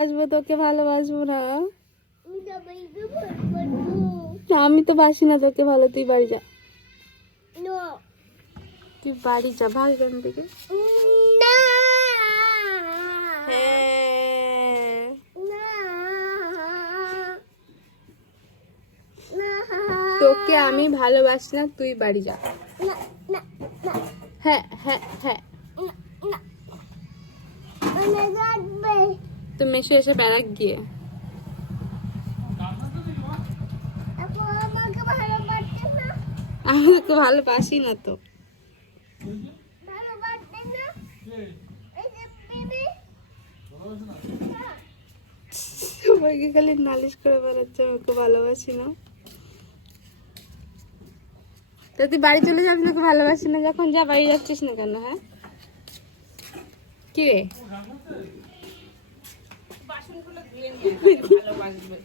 আসবো তোকে ভালোবাসবো না। আমি তো বাসি না তোকে ভালো, তুই বাড়ি যা, তুই বাড়ি যা, ভাগ এখান থেকে। তোকে আমি ভালোবাসি না, তুই বাড়ি যা। হ্যাঁ হ্যাঁ হ্যাঁ, তো মেশো এসে বেড়াক গিয়ে। আমি তোকে ভালোবাসি না তো। সবাইকে খালি নালিশ করে বেড়াচ্ছে আমাকে ভালোবাসি না। তো তুই বাড়ি চলে যাবি, তোকে ভালোবাসি না যখন, যা বাড়ি যাচ্ছিস না কেন? হ্যাঁ কি রে, বাসনগুলো ধুয়ে নিয়ে ভালোবাসবে।